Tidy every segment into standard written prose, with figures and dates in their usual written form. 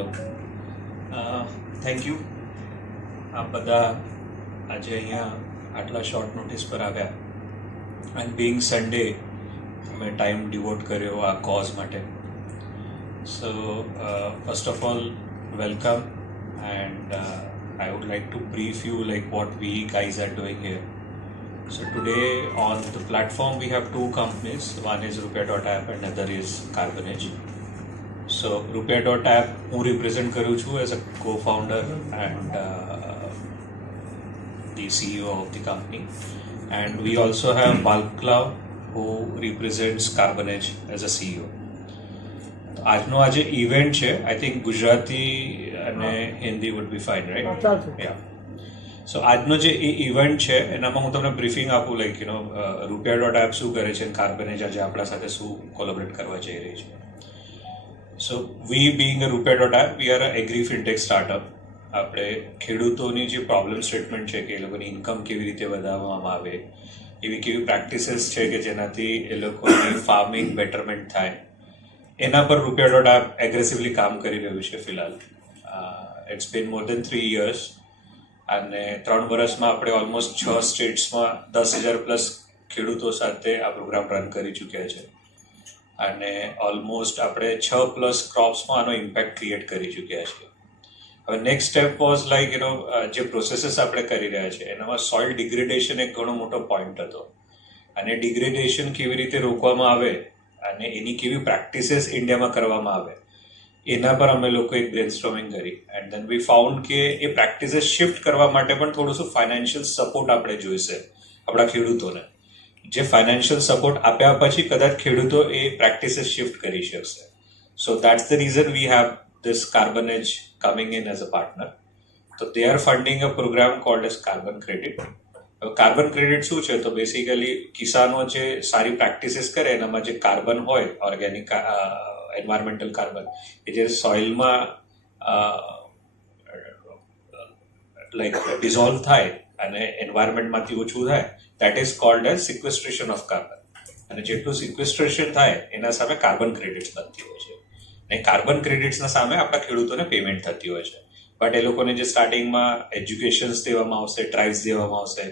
ચાલો thank you આપ બધા આજે અહીંયા આટલા શોર્ટ નોટિસ પર આવ્યા એન્ડ બિંગ સન્ડે અમે ટાઈમ ડિવોટ કર્યો આ કોઝ માટે so first of all welcome and I would like to brief you like what we guys are doing here. So today on the platform we have two companies. One is Rupia.app and other is Carbonage. So Rupia.app હું represent કરું છું as a co-founder and the CEO of the company. And we also have Balklav who represents Carbonage as a CEO. આજનો આ જે event છે આઈ think Gujarati અને Hindi would be fine right yeah so આજનો જે ઇવેન્ટ છે એનામાં હું તમને બ્રીફિંગ આપું લાઈક યુ નો રૂપિયા.એપ શું કરે છે અને કાર્બનેજ આજે આપણા સાથે શું કોલેબરેટ કરવા જઈ રહી છે so we being a Rupiya app we are a agri fintech startup આપણે ખેડૂતોની જે પ્રોબ્લેમ સ્ટેટમેન્ટ છે કે એ લોકોની ઇન્કમ કેવી રીતે વધારવામાં આવે એવી કેવી પ્રેક્ટિસીસ છે કે જેનાથી એ લોકોની ફાર્મિંગ બેટરમેન્ટ થાય એના પર રૂપિયા.એપ એગ્રેસિવલી કામ કરી રહ્યું છે ફિલહાલ it's bin more then 3 years અને 3 વર્ષમાં આપણે ઓલમોસ્ટ 6 સ્ટેટ્સમાં 10,000 પ્લસ ખેડૂતો સાથે આ પ્રોગ્રામ રન કરી ચૂક્યા છે અને ઓલમોસ્ટ આપણે 6 પ્લસ ક્રોપ્સમાં આનો ઇમ્પેક્ટ ક્રિએટ કરી ચૂક્યા છે હવે next step was like you know જે પ્રોસેસીસ આપણે કરી રહ્યા છે એનામાં સોઇલ ડિગ્રેડેશન એક ઘણો મોટો પોઈન્ટ હતો અને ડિગ્રેડેશન કેવી રીતે રોકવામાં આવે અને એની કેવી પ્રેક્ટિસીસ ઇન્ડિયામાં કરવામાં આવે એના પર અમે લોકો એક બ્રેનસ્ટોર્મિંગ કરી એન્ડ ધેન વી ફાઉન્ડ કે એ પ્રેક્ટિસીસ શિફ્ટ કરવા માટે પણ થોડું શું ફાઇનાન્શિયલ સપોર્ટ આપણે જોઈશે આપણા ખેડૂતોને જે ફાઇનાન્શિયલ સપોર્ટ આપ્યા પછી કદાચ ખેડૂતો એ પ્રેક્ટિસીસ શિફ્ટ કરી શકશે so that's the reason we have this Carbonage coming in as a partner તો they are funding a program called as carbon credit carbon credit શું છે તો બેસિકલી કિસાનો જે સારી પ્રેક્ટિસીસ કરે એનામાં જે કાર્બન હોય ઓર્ગેનિક એન્વાયરમેન્ટલ કાર્બન એ જે સોઇલમાં લાઈક ડિઝોલ્વ થાય અને એન્વાયરમેન્ટમાંથી ઓછું થાય that is called as sequestration of carbon અને જેટલું સિક્વેસ્ટ્રેશન થાય એના સામે કાર્બન ક્રેડિટ્સ બનતી હોય છે અને કાર્બન ક્રેડિટ્સના સામે આપણા ખેડૂતોને પેમેન્ટ થતી હોય છે બટ એ લોકોને જે સ્ટાર્ટિંગમાં એજ્યુકેશન્સ દેવામાં આવશે ડ્રાઇવ્સ દેવામાં આવશે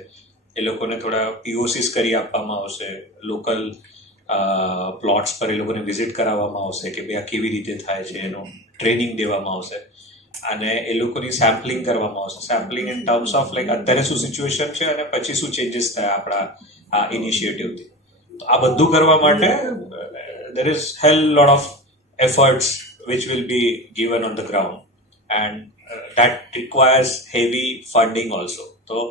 એ લોકોને થોડા POCs કરી આપવામાં આવશે લોકલ પ્લોટ્સ પર એ લોકોને વિઝિટ કરાવવામાં આવશે કે ભાઈ આ કેવી રીતે થાય છે એનું ટ્રેનિંગ દેવામાં આવશે અને એ લોકોની સેમ્પલિંગ કરવામાં આવશે sampling in terms of like અત્યારે શું સિચ્યુએશન છે અને પછી શું ચેન્જીસ થાય આપણા આ ઇનિશિયેટિવથી તો આ બધું કરવા માટે there is hell lot of efforts which will be given on the ground and that requires heavy funding also તો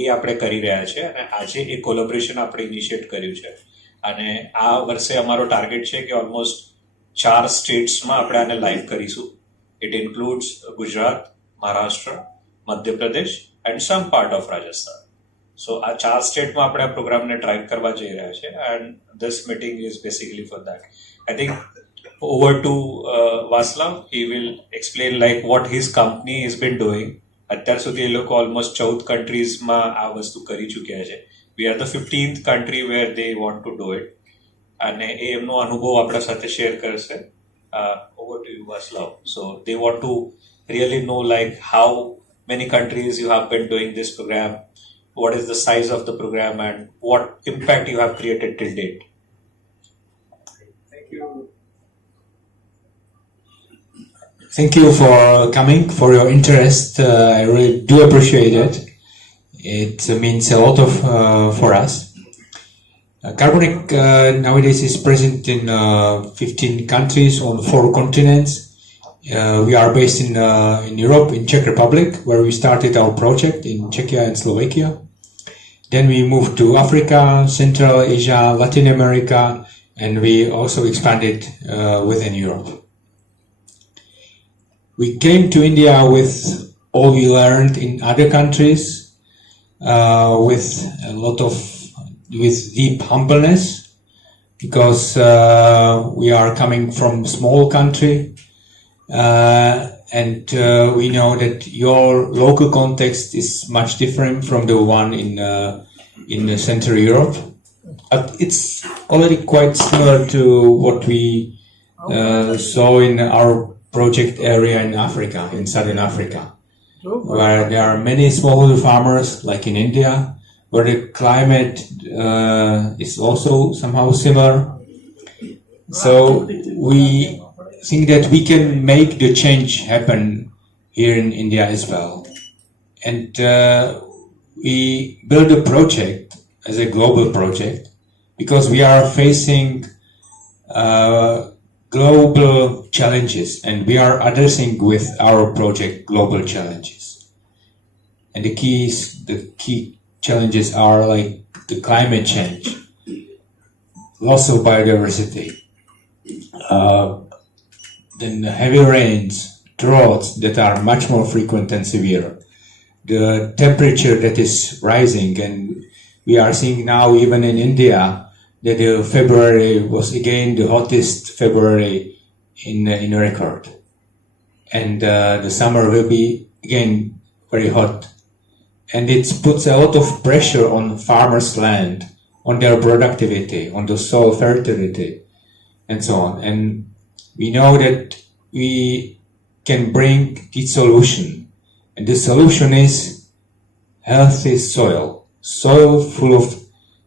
એ આપણે કરી રહ્યા છે અને આજે એ કોલેબોરેશન આપણે ઇનિશિયેટ કર્યું છે અને આ વર્ષે અમારો ટાર્ગેટ છે કે ઓલમોસ્ટ 4 સ્ટેટ્સમાં આપણે આને લાઈવ કરીશું it includes Gujarat Maharashtra Madhya Pradesh and some part of Rajasthan so આ 4 સ્ટેટમાં આપણે આ પ્રોગ્રામને ડ્રાઈવ કરવા જઈ રહ્યા છે and this meeting is basically for that I think over to Vaslav. He will explain like what his company has been doing. અત્યાર સુધી એ લોકો ઓલમોસ્ટ 14 કન્ટ્રીઝમાં આ વસ્તુ કરી ચૂક્યા છે we are the 15th country where they want to do it અને એ એમનો અનુભવ આપણા સાથે શેર કરશે over to you Vaslav. So they want to really know like how many countries you have been doing this program, what is the size of the program and what impact you have created till date. Thank you. Thank you for coming, for your interest. I really do appreciate it. It means a lot for us. Carbonic nowadays is present in 15 countries on 4 continents. We are based in Europe, in Czech Republic, where we started our project in Czechia and Slovakia. Then we moved to Africa, Central Asia, Latin America, and we also expanded within Europe. We came to India with all we learned in other countries, with a lot of, with deep humbleness, because we are coming from a small country, and we know that your local context is much different from the one in Central Europe. It's already quite similar to what we saw in our project area in Africa, in southern Africa, where there are many smallholder farmers, like in India, where the climate is also somehow similar. So we think that we can make the change happen here in India as well. And we build a project as a global project because we are facing global challenges and we are addressing with our project global challenges. And the key challenges are like the climate change, loss of biodiversity, then the heavy rains, droughts that are much more frequent and severe, the temperature that is rising, and we are seeing now even in India that February was again the hottest February in a record, and the summer will be again very hot, and it puts a lot of pressure on farmers' land, on their productivity, on the soil fertility, and so on. And we know that we can bring the solution, and the solution is healthy soil full of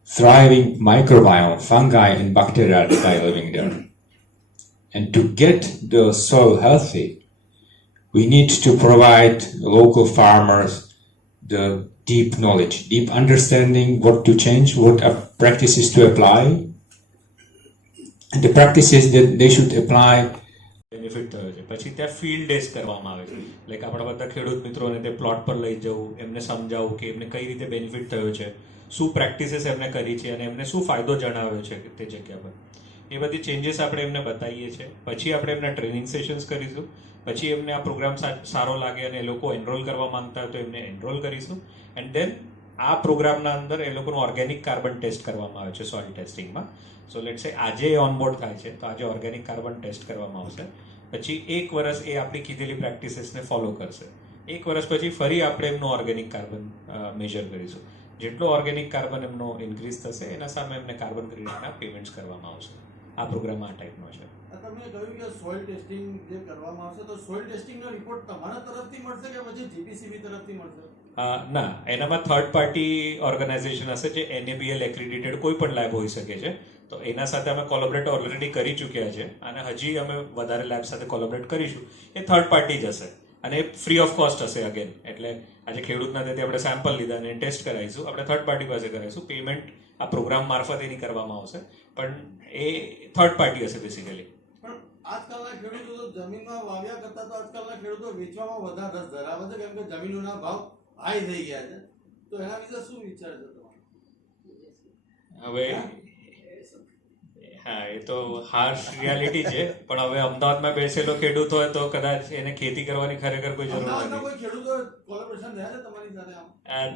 thriving microbiome, fungi and bacteria that are living there. And to get the soil healthy, we need to provide local farmers the deep knowledge, deep understanding what to change, what practices to apply, and the practices that they should apply. Benefit થયો છે. પછી ત્યાં field days કરવામાં આવે છે, like આપણા બધા ખેડૂત મિત્રોને તે પ્લોટ પર લઈ જવું, એમને સમજાવવું કે એમને કઈ રીતે બેનિફિટ થયો છે, શું પ્રેક્ટિસીસ એમને કરી છે અને એમને શું ફાયદો જણાવ્યો છે તે જગ્યા પર. એ બધી ચેન્જીસ આપણે એમને બતાવીએ છીએ. પછી આપણે એમને ટ્રેનિંગ સેશન્સ કરીશું. પછી એમને આ પ્રોગ્રામ સારો લાગે અને એ લોકો એનરોલ કરવા માંગતા હોય તો એમને એનરોલ કરીશું. એન્ડ દેન આ પ્રોગ્રામના અંદર એ લોકોનું ઓર્ગેનિક કાર્બન ટેસ્ટ કરવામાં આવે છે સોઇલ ટેસ્ટિંગમાં. સો લેટ્સ સે આજે ઓનબોર્ડ થાય છે તો આજે ઓર્ગેનિક કાર્બન ટેસ્ટ કરવામાં આવશે. પછી 1 વર્ષ એ આપણી કીધેલી પ્રેક્ટિસીસને ફોલો કરશે. 1 વર્ષ પછી ફરી આપણે એમનું ઓર્ગેનિક કાર્બન મેજર કરીશું. જેટલો ઓર્ગેનિક કાર્બન એમનો ઇન્ક્રીઝ થશે એના સામે એમને કાર્બન ક્રેડિટના પેમેન્ટ્સ કરવામાં આવશે. આ પ્રોગ્રામ આ ટાઈપનો છે. તમે કહ્યું કે સોઇલ ટેસ્ટિંગ જે કરવામાં આવશે તો સોઇલ ટેસ્ટિંગનો રિપોર્ટ તમારા તરફથી મળશે કે પછી જીપીસીબી તરફથી મળશે? ના, એનામાં થર્ડ પાર્ટી ઓર્ગેનાઇઝેશન હશે જે NABL એક્રેડિટેડ કોઈ પણ લેબ હોઈ શકે છે. તો એના સાથે અમે કોલેબરેટ ઓલરેડી કરી ચૂક્યા છે અને હજી અમે વધારે લેબ સાથે કોલેબરેટ કરીશું. એ થર્ડ પાર્ટી જ હશે અને એ ફ્રી ઓફ કોસ્ટ હશે અગેન. એટલે આજે ખેડૂતના તેથી આપણે સેમ્પલ લીધા અને ટેસ્ટ કરાવીશું. આપણે થર્ડ પાર્ટી પાસે કરાવીશું. પેમેન્ટ આ પ્રોગ્રામ મારફત એની કરવામાં આવશે, પણ એ થર્ડ પાર્ટી હશે બેસિકલી. પણ આજકાલના ખેડૂતો તો જમીનમાં વાવ્યા કરતા તો આજકાલના ખેડૂતો વેચવામાં વધારે રસ ધરાવે છે કેમ કે જમીનોના ભાવ હાઈ થઈ ગયા છે. તો એના વિશે શું વિચાર છે તમારો? હવે હા, એ તો હાર્શ રિયાલિટી છે, પણ હવે અમદાવાદમાં બેસેલો ખેડૂત હોય તો કદાચ એને ખેતી કરવાની ખરેખર કોઈ જરૂર નથી. કોઈ ખેડૂતો કોલેબોરેશન થયા છે તમારી સાથે?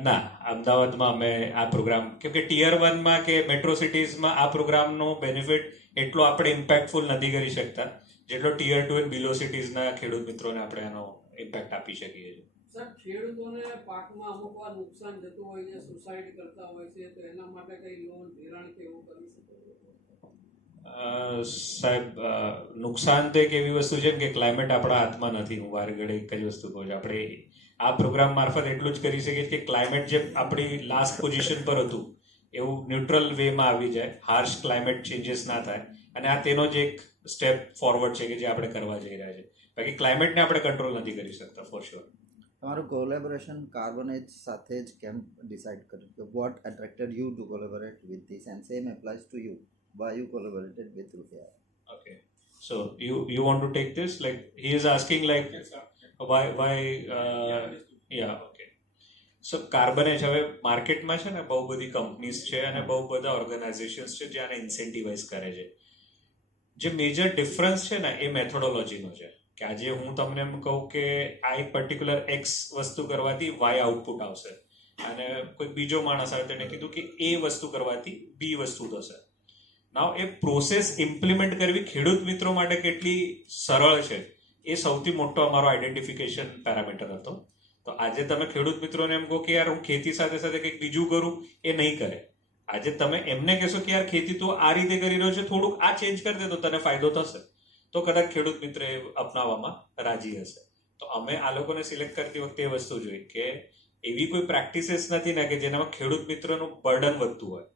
ના, અમદાવાદમાં અમે આ પ્રોગ્રામ કેમ કે ટિયર 1માં કે મેટ્રો સિટીઝમાં આ પ્રોગ્રામનો બેનિફિટ એટલો આપણે ઇમ્પેક્ટફુલ નથી કરી શકતા જેટલો ટિયર 2 એન્ડ બિલો સિટીઝના ખેડૂત મિત્રોને આપણે આનો ઇમ્પેક્ટ આપી શકીએ છીએ. સર, ખેડૂતોને પાકમાં અમુક વાર નુકસાન જતું હોય છે, સુસાઇડ કરતા હોય છે, તો એના માટે કઈ લોન ધિરાણ કે એવું કરી શકે? સાહેબ, નુકસાન તો એક એવી વસ્તુ છે કે ક્લાઇમેટ આપણા હાથમાં નથી. હું વારે ઘડે એક જ વસ્તુ કહું છું, આપણે આ પ્રોગ્રામ મારફત એટલું જ કરી શકીએ કે ક્લાઇમેટ જે આપણી લાસ્ટ પોઝિશન પર હતું એવું ન્યુટ્રલ વેમાં આવી જાય, હાર્શ ક્લાઇમેટ ચેન્જીસ ના થાય. અને આ તેનો જ એક સ્ટેપ ફોરવર્ડ છે કે જે આપણે કરવા જઈ રહ્યા છે. બાકી ક્લાઇમેટને આપણે કંટ્રોલ નથી કરી શકતા ફોર શ્યોર. તમારું કોલેબોરેશન કાર્બોનેજ સાથે જ કેમ ડિસાઇડ કર્યું? What attracted you to collaborate with this and same applies to you. Why you collaborated with Rukia? Okay, so you want to take this? Like he is asking, like why yeah, okay. So કાર્બનેજ હવે માર્કેટમાં છે ને બહુ બધી companies છે અને બહુ બધા ઓર્ગેનાઇઝેશન્સ છે જે આને ઇન્સેન્ટિવાઇઝ કરે છે. જે મેજર ડિફરન્સ છે ને એ મેથોડોલોજીનો છે કે આજે હું તમને એમ કહું કે આ એક પર્ટિક્યુલર એક્સ વસ્તુ કરવાથી વાય આઉટપુટ આવશે અને કોઈ બીજો માણસ આવે તેને કીધું કે એ વસ્તુ કરવાથી બી વસ્તુ થશે. નાવ એ પ્રોસેસ ઇમ્પ્લિમેન્ટ કરવી ખેડૂત મિત્રો માટે કેટલી સરળ છે એ સૌથી મોટો અમારો આઈડેન્ટિફિકેશન પેરામીટર હતો. તો આજે તમે ખેડૂત મિત્રોને એમ કહો કે યાર હું ખેતી સાથે સાથે કંઈક બીજું કરું, એ નહીં કરે. આજે તમે એમને કહેશો કે યાર ખેતી તો આ રીતે કરી રહ્યો છે, થોડુંક આ ચેન્જ કરી દે તો તને ફાયદો થશે, તો કદાચ ખેડૂત મિત્ર એ અપનાવવામાં રાજી હશે. તો અમે આ લોકોને સિલેક્ટ કરતી વખતે એ વસ્તુ જોઈ કે એવી કોઈ પ્રેક્ટિસીસ નથી ને કે જેનામાં ખેડૂત મિત્રનું બર્ડન વધતું હોય.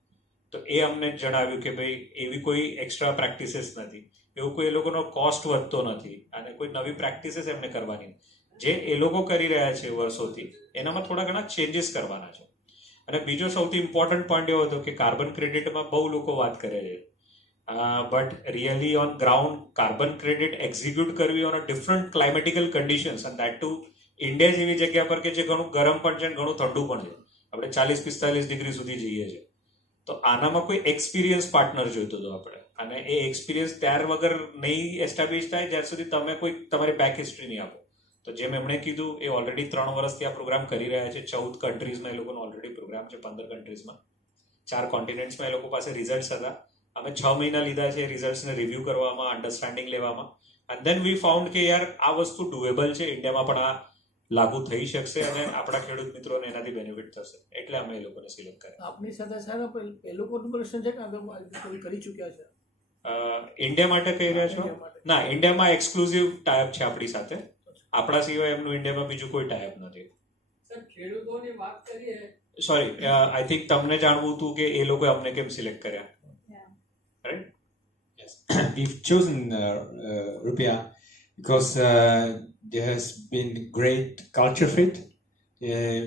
તો એ અમને જણાવ્યું કે ભાઈ એવી કોઈ એક્સ્ટ્રા પ્રેક્ટિસીસ નથી, એવું કોઈ એ લોકોનો કોસ્ટ વધતો નથી અને કોઈ નવી પ્રેક્ટિસીસ એમને કરવાની નથી. જે એ લોકો કરી રહ્યા છે વર્ષોથી એનામાં થોડા ઘણા ચેન્જીસ કરવાના છે. અને બીજો સૌથી ઇમ્પોર્ટન્ટ પોઈન્ટ એવો હતો કે કાર્બન ક્રેડિટમાં બહુ લોકો વાત કરે છે, but really on ground carbon credit execute કરવી on a different climatical conditions and that to India જેવી જગ્યા પર કે જે ઘણું ગરમ પણ છે અને ઘણું ઠંડુ પણ છે. આપણે 40-45 ડિગ્રી સુધી જઈએ છીએ. તો આનામાં કોઈ એક્સપિરિયન્સ પાર્ટનર જોઈતો હતો આપણે, અને એ એક્સપિરિયન્સ ત્યાર વગર નહીં એસ્ટાબ્લિશ થાય જ્યાર સુધી તમે કોઈ તમારી બેક હિસ્ટ્રી નહીં આપો. તો જેમ એમણે કીધું એ ઓલરેડી 3 વર્ષથી આ પ્રોગ્રામ કરી રહ્યા છે. 14 કન્ટ્રીઝમાં એ લોકોનો ઓલરેડી પ્રોગ્રામ છે, 15 કન્ટ્રીઝમાં, 4 કોન્ટિનેન્ટ્સમાં એ લોકો પાસે રિઝલ્ટ્સ હતા. અમે 6 મહિના લીધા છે રિઝલ્ટ્સને રિવ્યૂ કરવામાં, અન્ડરસ્ટેન્ડિંગ લેવામાં. એન્ડ ધેન વી ફાઉન્ડ કે યાર આ વસ્તુ ડુએબલ છે, ઇન્ડિયામાં પણ આ લાગુ થઈ શકશે અને આપણા ખેડૂત મિત્રોને એનાથી બેનિફિટ થશે. એટલે અમે એ લોકોને સિલેક્ટ કર્યા. આપની સાથે સાહેબ પહેલું કોર્પોરેશન છે કે આગળ કરી ચૂક્યા છે? ઇન્ડિયા માટે કહી રહ્યા છો? ના, ઇન્ડિયામાં એક્સક્લુઝિવ ટાઈપ છે આપણી સાથે. આપણા સિવાય એમનું ઇન્ડિયામાં બીજું કોઈ ટાઈપ નથી. સર, ખેડૂતોની વાત કરીએ. સોરી, આઈ થિંક તમને જાણવું હતું કે એ લોકોએ અમને કેમ સિલેક્ટ કર્યા, right? Yes. We've chosen Rupiah because there has been great culture fit.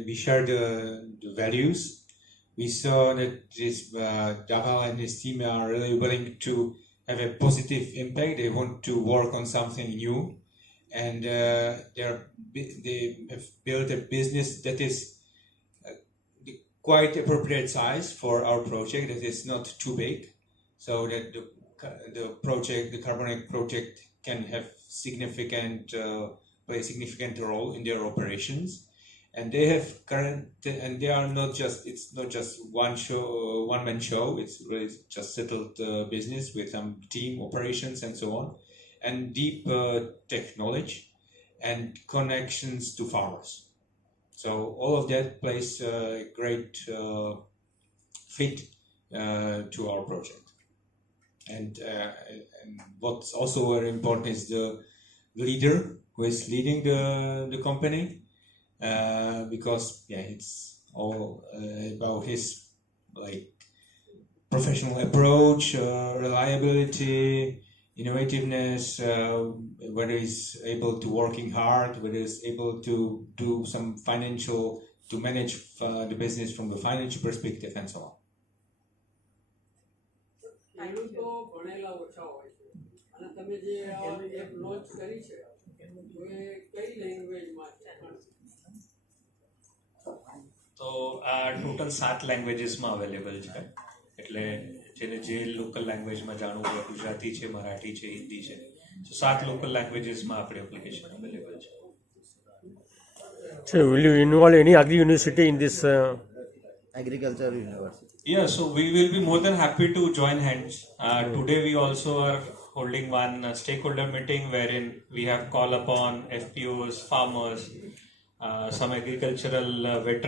We share the values. We saw that this Dhaval and his team are really willing to have a positive impact. They want to work on something new, and they have built a business that is quite appropriate size for our project. That is not too big, so that the project, the Carbonic project, can have play a significant role in their operations. And they have and they are not just, it's not just one man show. It's really just settled business with some team operations and so on, and deep tech knowledge and connections to farmers. So all of that plays a great fit to our project. And what's also very important is the leader who is leading the company, because it's all about his professional approach, reliability, innovativeness, whether he's able to working hard, whether he's able to do some financial, to manage the business from the financial perspective and so on. ખેડૂતો ભણેલા ઓછા હોય છે અને તમે જે app launch કરી છે તો એ કઈ લેંગ્વેજમાં છે? તો આ ટોટલ 7 લેંગ્વેજીસમાં અવેલેબલ છે. એટલે જેને જે લોકલ લેંગ્વેજમાં જાણવું હોય, ગુજરાતી છે, મરાઠી છે, હિન્દી છે, તો 7 લોકલ લેંગ્વેજીસમાં આપણી એપ્લિકેશન અવેલેબલ છે. So will you involve any agri university in this? Agriculture University. Yeah, so we will be more than happy to join hands. Today we also are holding one stakeholder meeting wherein we have call upon FPOs, farmers, some agricultural veterans.